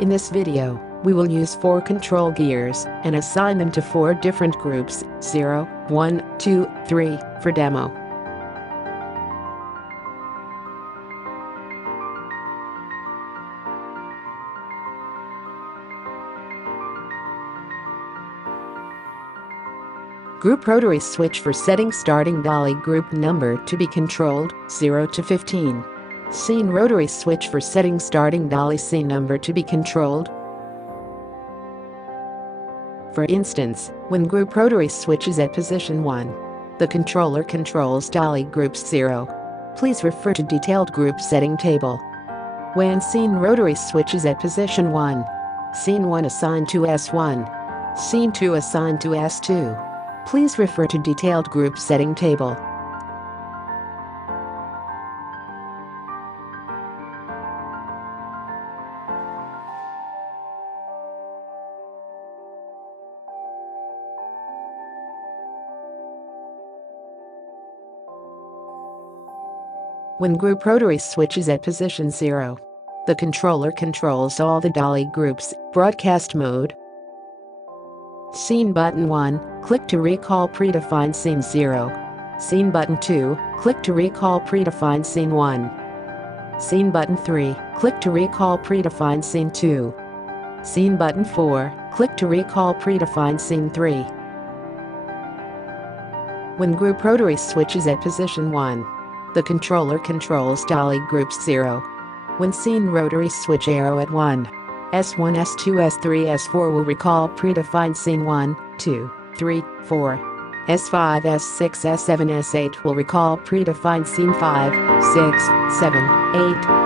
In this video, we will use 4 control gears and assign them to 4 different groups, 0, 1, 2, 3, for demo. Group rotary switch for setting starting DALI group number to be controlled, 0 to 15. Scene rotary switch for setting starting DALI scene number to be controlled. For instance, when group rotary switch is at position 1, the controller controls DALI groups 0. Please refer to detailed group setting table. When scene rotary switch is at position 1, scene 1 assigned to S1, scene 2 assigned to S2. Please refer to detailed group setting table. When group rotary switch is at position 0, the controller controls all the DALI groups. Broadcast mode. Scene button 1, click to recall predefined scene 0. Scene button 2, click to recall predefined scene 1. Scene button 3, click to recall predefined scene 2. Scene button 4, click to recall predefined scene 3. When group rotary switch is at position 1, the controller controls DALI groups 0. When scene rotary switch arrow at 1, S1, S2, S3, S4 will recall predefined scene 1, 2, 3, 4. S5, S6, S7, S8 will recall predefined scene 5, 6, 7, 8.